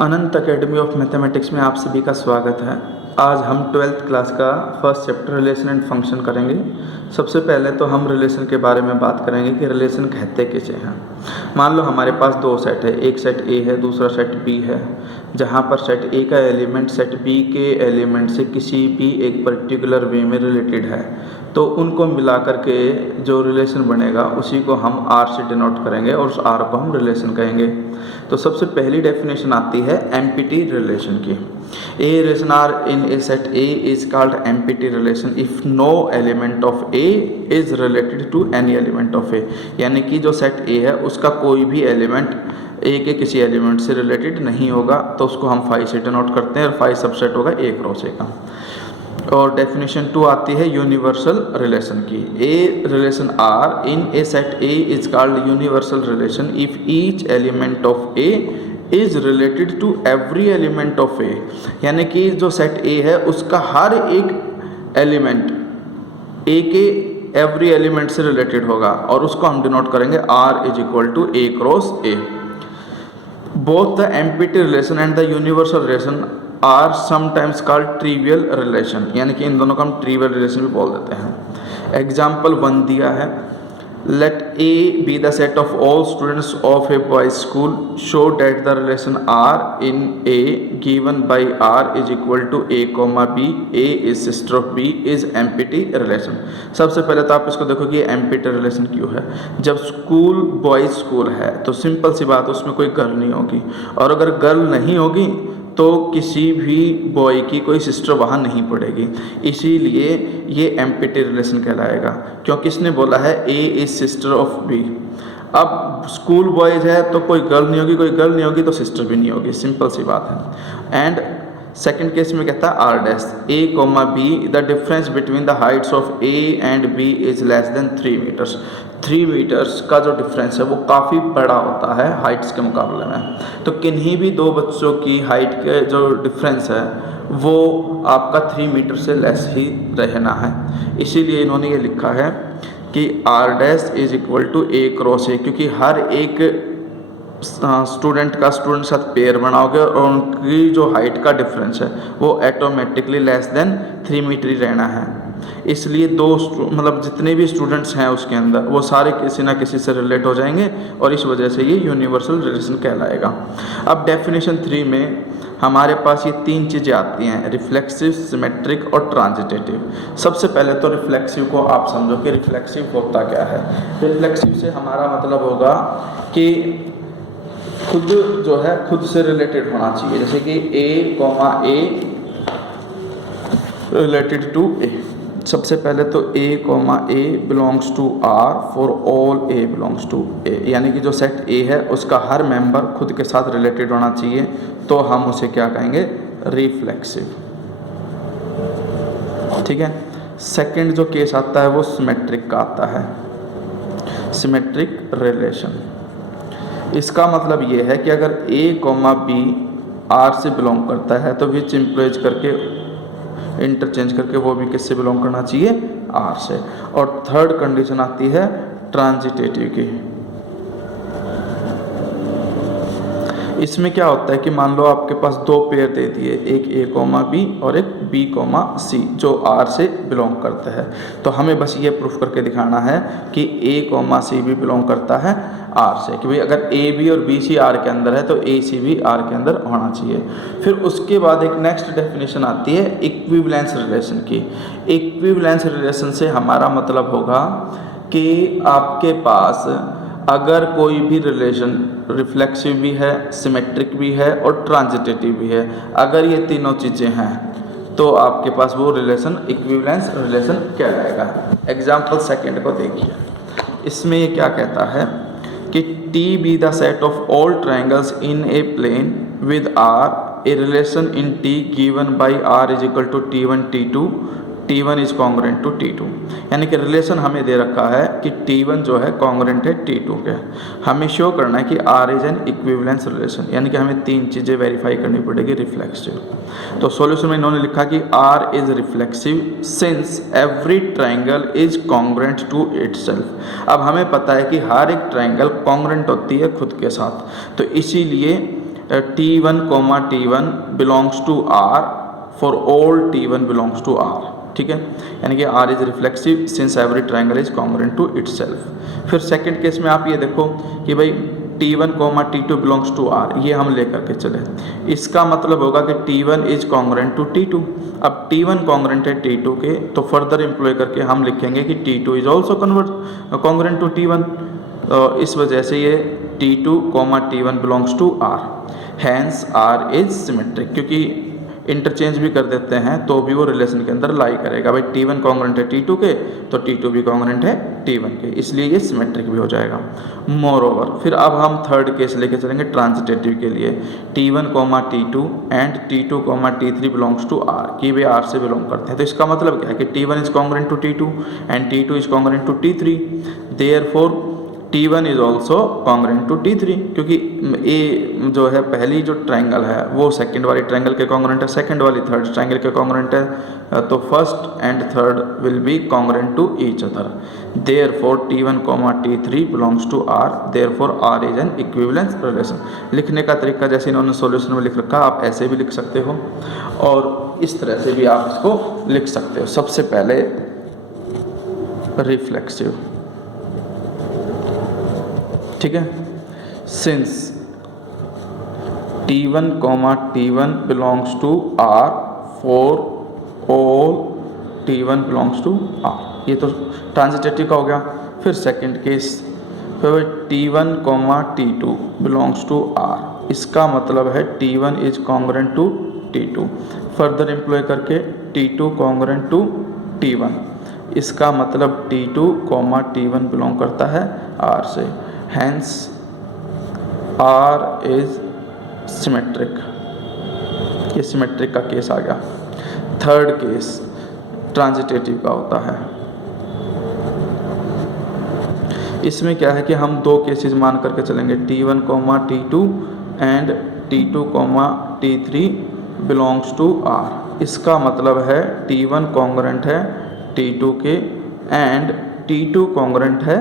Anant academy of mathematics में आप सभी का स्वागत है। आज हम 12th क्लास का first chapter relation and function करेंगे। सबसे पहले तो हम रिलेशन के बारे में बात करेंगे कि रिलेशन कहते किसे हैं। मान लो हमारे पास दो सेट है, एक सेट ए है, दूसरा सेट बी है। जहाँ पर सेट ए का एलिमेंट सेट बी के एलिमेंट से किसी भी एक पर्टिकुलर वे में रिलेटेड है, तो उनको मिला करके जो रिलेशन बनेगा उसी को हम आर से डिनोट करेंगे और उस आर को हम रिलेशन कहेंगे। तो सबसे पहली डेफिनेशन आती है एम्पिटी रिलेशन की। A relation R in a set A is called empty relation if no element of A is related to any element of A. यानी कि जो सेट ए है उसका कोई भी एलिमेंट ए के किसी एलिमेंट से रिलेटेड नहीं होगा, तो उसको हम फाई से डिनोट करते हैं और फाई सबसेट होगा ए क्रॉस ए का। और डेफिनेशन 2 आती है यूनिवर्सल रिलेशन की। A relation R in a set A is called universal relation if each element of A is related to every element of A. यानी कि जो सेट ए है उसका हर एक एलिमेंट ए के एवरी एलिमेंट से रिलेटेड होगा और उसको हम डिनोट करेंगे R is equal to A cross A. Both the empty relation and the universal relation are sometimes called trivial relation. यानी कि इन दोनों को हम ट्रिवियल रिलेशन भी बोल देते हैं। एग्जाम्पल 1 दिया है, let A be the set of all students of a boys school, show that the relation R in A given by R is equal to A comma B, A is sister of B is empty relation. सबसे पहले तो आप इसको देखो कि empty relation क्यों है। जब स्कूल बॉयज स्कूल है तो सिंपल सी बात है, उसमें कोई गर्ल नहीं होगी, और अगर गर्ल नहीं होगी तो किसी भी बॉय की कोई सिस्टर वहाँ नहीं पड़ेगी, इसीलिए ये एम्पिटी रिलेशन कहलाएगा। क्योंकि इसने बोला है ए इज सिस्टर ऑफ बी। अब स्कूल बॉयज है तो कोई गर्ल नहीं होगी, कोई गर्ल नहीं होगी तो सिस्टर भी नहीं होगी, सिंपल सी बात है। एंड सेकेंड केस में कहता है R dash A comma B, the difference between the heights of A and B is less than 3 meters. 3 meters का जो डिफरेंस है वो काफ़ी बड़ा होता है हाइट्स के मुकाबले में। तो किन्हीं भी दो बच्चों की हाइट के जो डिफरेंस है वो आपका 3 मीटर से लेस ही रहना है। इसीलिए इन्होंने ये लिखा है कि R dash is equal to A cross A, क्योंकि हर एक स्टूडेंट का स्टूडेंट साथ पेयर बनाओगे और उनकी जो हाइट का डिफरेंस है वो ऑटोमेटिकली लेस देन 3 मीटर ही रहना है। इसलिए मतलब जितने भी स्टूडेंट्स हैं उसके अंदर वो सारे किसी ना किसी से रिलेट हो जाएंगे और इस वजह से ये यूनिवर्सल रिलेशन कहलाएगा। अब डेफिनेशन 3 में हमारे पास ये 3 चीज़ें आती हैं, रिफ्लेक्सिव, सिमेट्रिक और ट्रांजिटेटिव। सबसे पहले तो रिफ्लेक्सिव को आप समझो कि रिफ्लेक्सिव होता क्या है। रिफ्लेक्सिव से हमारा मतलब होगा कि खुद जो है खुद से रिलेटेड होना चाहिए, जैसे कि a comma a related to a. सबसे पहले तो a comma a belongs to R for all a belongs to A. यानी कि जो सेट ए है उसका हर मेंबर खुद के साथ रिलेटेड होना चाहिए, तो हम उसे क्या कहेंगे, रिफ्लेक्सिव। ठीक है। सेकंड जो केस आता है वो सिमेट्रिक का आता है, सिमेट्रिक रिलेशन। इसका मतलब ये है कि अगर ए कोमा बी आर से बिलोंग करता है तो विच इम्प्लाइज करके इंटरचेंज करके वो भी किससे बिलोंग करना चाहिए, आर से। और थर्ड कंडीशन आती है ट्रांजिटेटिव की। इसमें क्या होता है कि मान लो आपके पास 2 पेयर दे दिए, एक ए कोमा बी और एक बी कोमा सी, जो आर से बिलोंग करता है। तो हमें बस ये प्रूफ करके दिखाना है कि ए कोमा सी भी बिलोंग करता है आर से, कि भाई अगर ए बी और बी सी आर के अंदर है तो ए सी भी आर के अंदर होना चाहिए। फिर उसके बाद एक नेक्स्ट डेफिनेशन आती है इक्विवेलेंस रिलेशन की। इक्विवेलेंस रिलेशन से हमारा मतलब होगा कि आपके पास अगर कोई भी रिलेशन रिफ्लेक्सिव भी है, सिमेट्रिक भी है और ट्रांजिटेटिव भी है, अगर ये तीनों चीज़ें हैं तो आपके पास वो रिलेशन इक्विवेलेंस रिलेशन कहलाएगा। एग्जाम्पल सेकंड को देखिए, इसमें ये क्या कहता है कि T be the set of all triangles in a plane with R, a relation in T given by R is equal to T1 T2, T1 is congruent to T2। यानी कि रिलेशन हमें दे रखा है कि T1 जो है congruent है T2 के। हमें शो करना है कि R is an equivalence relation, यानी कि हमें 3 चीज़ें वेरीफाई करनी पड़ेगी रिफ्लेक्सिव। तो सॉल्यूशन में इन्होंने लिखा कि R is reflexive since every triangle is congruent to itself. अब हमें पता है कि हर एक ट्राइंगल कॉन्ग्रेंट होती है खुद के साथ, तो इसीलिए T1 comma T1 belongs to R for all T1 belongs to R, ठीक है, यानी कि R is reflexive since every triangle is congruent to itself. फिर सेकंड केस में आप ये देखो कि भाई T1 comma T2 belongs to R, ये हम लेकर के चले, इसका मतलब होगा कि T1 is congruent to T2। अब T1 कॉन्ग्रुएंट है T2 के, तो फर्दर एम्प्लॉय करके हम लिखेंगे कि T2 is also congruent to T1। इस वजह से ये T2 T1 belongs to R, hence R is symmetric, क्योंकि इंटरचेंज भी कर देते हैं तो भी वो रिलेशन के अंदर लाई करेगा। भाई T1 कॉन्ग्रुएंट है T2 के, तो T2 भी कॉन्ग्रुएंट है T1 के, इसलिए ये सिमेट्रिक भी हो जाएगा। मोर ओवर फिर अब हम थर्ड केस लेके चलेंगे ट्रांजिटेटिव के लिए, T1 T2 and T2 T3 belongs to R, कि वे R से बिलोंग करते हैं। तो इसका मतलब क्या है कि T1 is congruent to T2 and T2 is congruent to T3, therefore T1 is also congruent to T3, क्योंकि ए जो है पहली जो ट्रायंगल है वो सेकंड वाली ट्रायंगल के कॉन्ग्रुएंट है, सेकंड वाली थर्ड ट्रायंगल के कॉन्ग्रुएंट है, तो first and third will be congruent to each other. Therefore T1 T3 belongs to R, therefore R is an equivalence relation. लिखने का तरीका जैसे इन्होंने सॉल्यूशन में लिख रखा, आप ऐसे भी लिख सकते हो और इस तरह से भी आप इसको लिख सकते हो। सबसे पहले रिफ्लेक्सिव, ठीक है, since T1 T1 belongs to R for all T1 belongs to R, ये तो ट्रांजिटेटिव का हो गया। फिर सेकंड केस, फिर T1 T2 belongs to R, इसका मतलब है T1 is congruent to T2, further employ करके T2 कॉन्ग्रुएंट टू T1, इसका मतलब T2 T1 बिलोंग करता है R से, हैंस R इज सिमेट्रिक, ये सिमेट्रिक का केस आ गया। थर्ड केस ट्रांजिटेटिव का होता है, इसमें क्या है कि हम दो केसेस मान करके चलेंगे, T1 T2 and T2 T3 belongs to R, इसका मतलब है T1 कॉन्ग्रुएंट है T2 के एंड T2 कॉन्ग्रुएंट है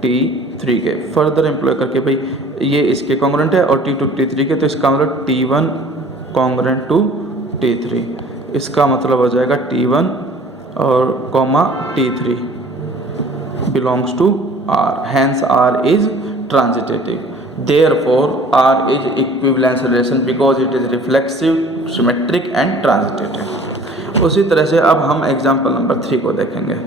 T3 के, फर्दर एम्प्लॉय करके भाई ये इसके कॉन्ग्रुएंट है और T2 T3 के, तो इसका मतलब T1 कॉन्ग्रुएंट टू T3, इसका मतलब हो जाएगा T1 और T3 belongs to R, hence R is transitive, therefore R is equivalence relation because it is reflexive, symmetric and transitive. उसी तरह से अब हम एग्जाम्पल नंबर 3 को देखेंगे।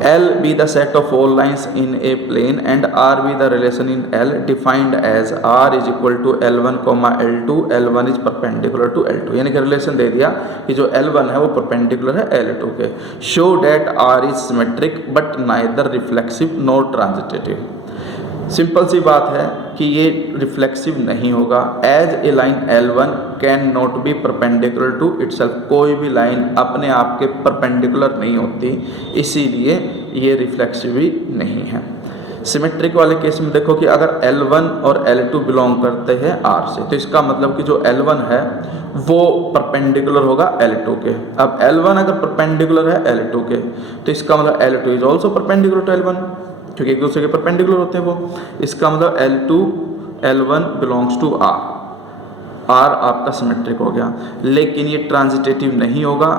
L be the set of all lines in a plane and R be the relation in L defined as R is equal to L1, L2, L1 is perpendicular to L2, यानी कि relation दे दिया कि जो L1 है वो perpendicular है L2 के। Show that R is symmetric but neither reflexive nor transitive। Simple सी बात है कि ये रिफ्लेक्सिव नहीं होगा, as a line L1 can not be perpendicular to itself, कोई भी लाइन अपने आप के परपेंडिकुलर नहीं होती, इसीलिए ये रिफ्लेक्सिव भी नहीं है। सिमेट्रिक वाले केस में देखो कि अगर L1 और L2 बिलोंग करते हैं R से, तो इसका मतलब कि जो L1 है वो परपेंडिकुलर होगा L2 के। अब L1 अगर परपेंडिकुलर है L2 के, तो इसका मतलब L2 is also perpendicular to L1, क्योंकि एक दूसरे के परपेंडिकुलर होते हैं वो, इसका मतलब L2 L1 belongs to R, R आपका सिमेट्रिक हो गया। लेकिन ये ट्रांजिटेटिव नहीं होगा,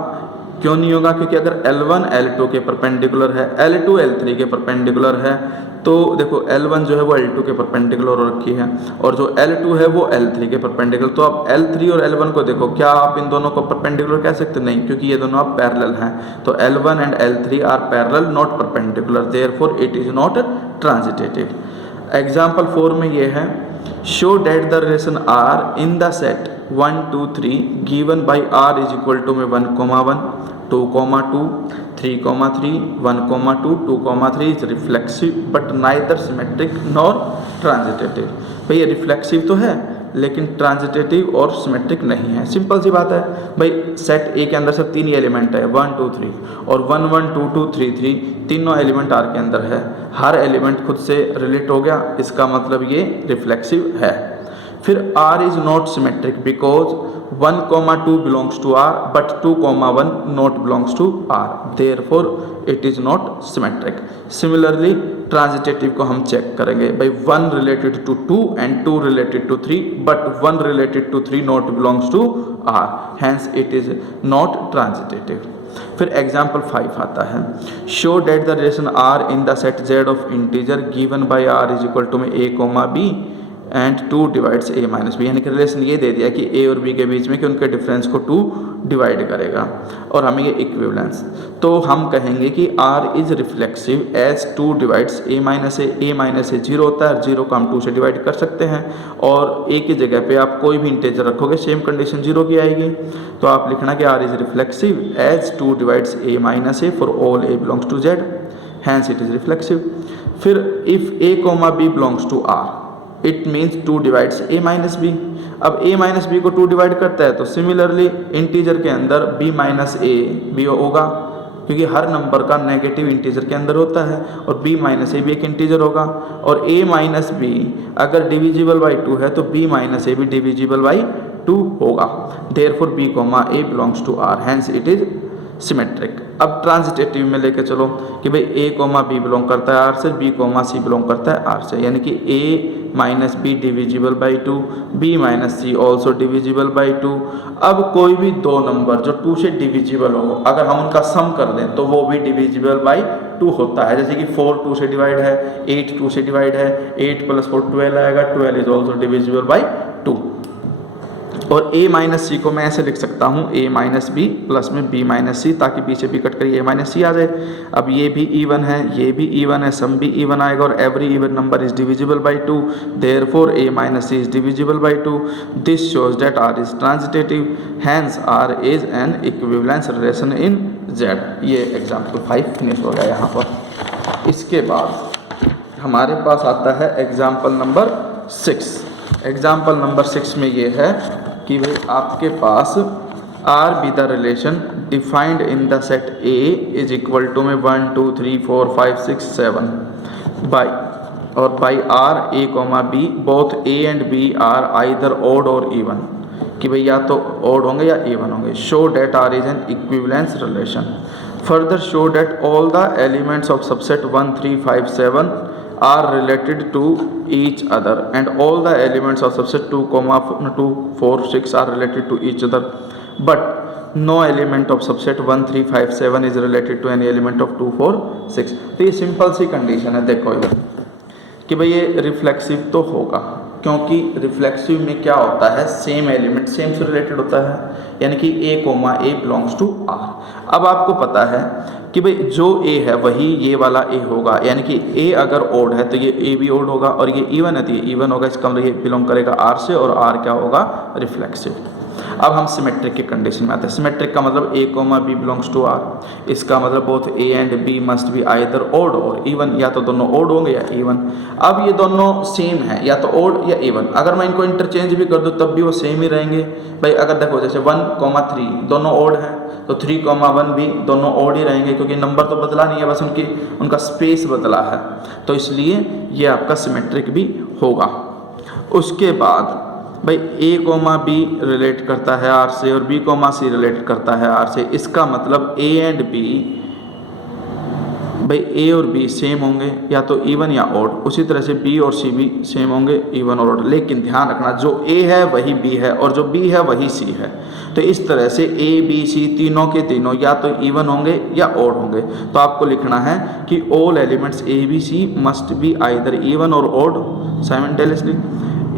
क्यों नहीं होगा? क्योंकि अगर L1 L2 के परपेंडिकुलर है, L2 L3 के परपेंडिकुलर है, तो देखो L1 जो है वो L2 के परपेंडिकुलर हो रखी है और जो L2 है वो L3 के परपेंडिकुलर। तो अब L3 और L1 को देखो, क्या आप इन दोनों को परपेंडिकुलर कह सकते? नहीं, क्योंकि ये दोनों आप पैरेलल हैं। तो L1 and L3 are parallel not perpendicular, therefore it is not transitive. Example 4 में ये है, show that the relation R in the set 1 2 3 given by R is equal to में 1, 1 2, 2 3, 3 1, 2 2, 3 is reflexive but neither symmetric nor transitive. भाई ये reflexive तो है लेकिन ट्रांजिटेटिव और सिमेट्रिक नहीं है। सिंपल सी बात है भाई, सेट ए के अंदर से 3 एलिमेंट है 1 2 3 और 1 1 2 2 3 3 तीनों एलिमेंट आर के अंदर है, हर एलिमेंट खुद से रिलेट हो गया, इसका मतलब ये रिफ्लेक्सिव है। फिर R is not symmetric because 1,2 belongs to R but 2,1 not belongs to R, therefore it is not symmetric. Similarly transitive को हम चेक करेंगे भाई 1 related to 2 and 2 related to 3 but 1 related to 3 not belongs to R, hence it is not transitive. फिर example 5 आता है, show that the relation R in the set Z of integer given by R is equal to में A, B and 2 divides A minus B, यानी कि relation ये दे दिया कि A और B के बीच में कि उनके डिफरेंस को 2 डिवाइड करेगा और हमें ये इक्विवेलेंस, तो हम कहेंगे कि R is reflexive as 2 divides A minus A 0 होता है और 0 को हम 2 से डिवाइड कर सकते हैं और A की जगह पे आप कोई भी इंटीजर रखोगे सेम कंडीशन 0 की आएगी, तो आप लिखना कि R is reflexive as 2 divides A minus A for all A belongs to Z, hence it is reflexive. फिर if A, B belongs to R it means 2 divides A minus B. अब A minus B को 2 divide करता है तो similarly integer के अंदर B minus A भी होगा, क्योंकि हर नंबर का नेगेटिव इंटीजर के अंदर होता है और B माइनस A भी एक इंटीजर होगा और A माइनस B अगर डिविजिबल बाई 2 है तो B माइनस A भी डिविजिबल बाई 2 होगा, therefore B, A belongs to R, hence it is symmetric. अब ट्रांजिटिव में लेके चलो कि भाई A, B बिलोंग करता है R से, B, C बिलोंग करता है R से, यानी कि A minus B divisible by 2, B minus C also divisible by 2। अब कोई भी दो नंबर जो 2 से डिविजिबल हो अगर हम उनका सम कर दें तो वो भी डिविजिबल बाई 2 होता है, जैसे कि 4 2 से डिवाइड है, 8 2 से डिवाइड है, 8 + 4 12 आएगा, 12 इज ऑल्सो डिविजिबल बाई 2। और A माइनस सी को मैं ऐसे लिख सकता हूँ A माइनस बी प्लस में B माइनस सी, ताकि B से B कट कर A माइनस सी आ जाए। अब ये भी इवन है, ये भी इवन है, सम भी इवन आएगा और every even number is divisible by 2, therefore A minus C is divisible by 2। This shows that R is transitive, hence R is an equivalence relation in Z। ये एग्जाम्पल 5 फिनिश हो गया यहाँ पर। इसके बाद हमारे पास आता है एग्जाम्पल नंबर 6। एग्जाम्पल नंबर 6 में ये है कि भाई आपके पास R be the relation defined in the set A is equal to में 1 2 3 4 5 6 7 बाई और by R A, B both A and B are either odd और इवन, कि भाई या तो ऑड होंगे या इवन होंगे। Show that R is an equivalence relation. Further show that all the elements of subset 1 3 5 7 are related to each other and all the elements of subset 2, 2 4 6 are related to each other, but no element of subset 1 3 5 7 is related to any element of 2 4 6। तो ये simple सी condition है, देखो इधर कि भाई ये reflexive तो होगा, क्योंकि रिफ्लेक्सिव में क्या होता है, सेम एलिमेंट सेम से रिलेटेड होता है, यानी कि A, बिलोंग्स टू R। अब आपको पता है कि भाई जो A है वही ये वाला A होगा, यानी कि A अगर ओड है तो ये A भी ओड होगा और ये इवन है तो ये इवन होगा, इसका मतलब ये बिलोंग करेगा R से और R क्या होगा, रिफ्लेक्सिव। अब हम सिमेट्रिक की कंडीशन में आते हैं। सिमेट्रिक का मतलब A, B belongs to R, इसका मतलब both A and B must be either odd और इवन, या तो दोनों ओड होंगे या इवन। अब ये दोनों सेम है, या तो ओड या इवन, अगर मैं इनको इंटरचेंज भी कर दूँ तब भी वो सेम ही रहेंगे। भाई अगर देखो जैसे 1, 3 दोनों ओड हैं तो 3, 1 भी दोनों ओड ही रहेंगे, क्योंकि नंबर तो बदला नहीं है, बस उनका स्पेस बदला है, तो इसलिए ये आपका सिमेट्रिक भी होगा। उसके बाद भाई A, B रिलेट करता है R से और B, C रिलेट करता है R से, इसका मतलब A एंड B, भाई A और B सेम होंगे या तो इवन या ऑड, उसी तरह से B और C भी सेम होंगे इवन और ऑड। लेकिन ध्यान रखना जो A है वही B है और जो B है वही C है, तो इस तरह से A, B, C तीनों के तीनों या तो इवन होंगे या ऑड होंगे। तो आपको लिखना है कि all elements A, B, C must be either even और ऑड साइमल्टेनियसली।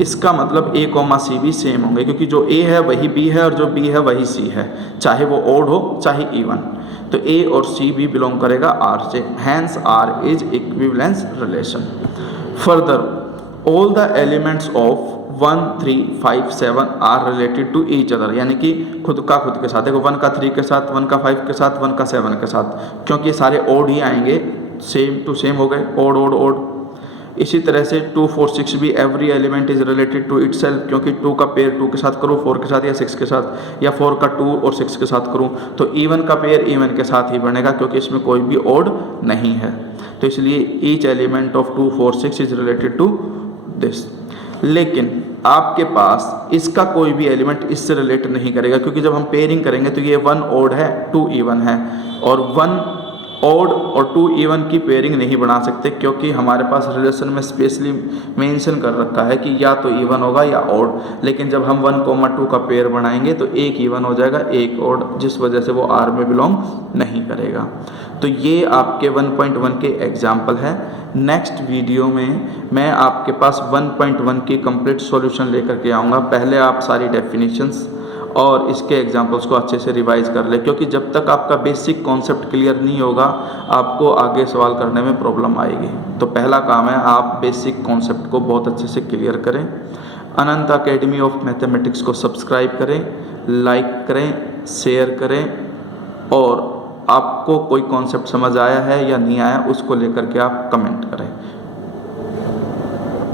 इसका मतलब A, C भी सेम होंगे, क्योंकि जो A है वही B है और जो B है वही C है, चाहे वो ऑड हो चाहे इवन। तो A और C भी बिलोंग करेगा R से, hence R is equivalence relation. Further all the elements of 1 3 5 7 are related to each other, यानी कि खुद के साथ, देखो 1 का 3 के साथ, 1 का 5 के साथ, 1 का 7 के साथ, क्योंकि ये सारे ओड ही आएंगे, सेम टू सेम हो गए, ओड ओड ओड। इसी तरह से 2 4 6 भी every element is related to itself, क्योंकि 2 का पेयर 2 के साथ करूँ 4 के साथ या 6 के साथ, या 4 का 2 और 6 के साथ करूँ तो इवन का पेयर इवन के साथ ही बनेगा, क्योंकि इसमें कोई भी ओड नहीं है। तो इसलिए each element of 2 4 6 is related to this. लेकिन आपके पास इसका कोई भी एलिमेंट इससे रिलेट नहीं करेगा, क्योंकि जब हम पेयरिंग करेंगे तो ये 1 ओड है 2 इवन है, और 1 ओड और 2 इवन की पेयरिंग नहीं बना सकते, क्योंकि हमारे पास रिलेशन में स्पेशली मेंशन कर रखा है कि या तो इवन होगा या ओड। लेकिन जब हम 1, 2 का पेयर बनाएंगे तो एक इवन हो जाएगा एक ओड, जिस वजह से वो आर में बिलोंग नहीं करेगा। तो ये आपके 1.1 के एग्जाम्पल है। नेक्स्ट वीडियो में मैं आपके पास 1.1 की कंप्लीट सॉल्यूशन लेकर के आऊँगा। पहले आप सारी डेफिनेशंस और इसके एग्जाम्पल्स को अच्छे से रिवाइज कर ले, क्योंकि जब तक आपका बेसिक कॉन्सेप्ट क्लियर नहीं होगा आपको आगे सवाल करने में प्रॉब्लम आएगी। तो पहला काम है आप बेसिक कॉन्सेप्ट को बहुत अच्छे से क्लियर करें। अनंत अकेडमी ऑफ मैथमेटिक्स को सब्सक्राइब करें, लाइक करें, शेयर करें, और आपको कोई कॉन्सेप्ट समझ आया है या नहीं आया उसको लेकर के आप कमेंट करें।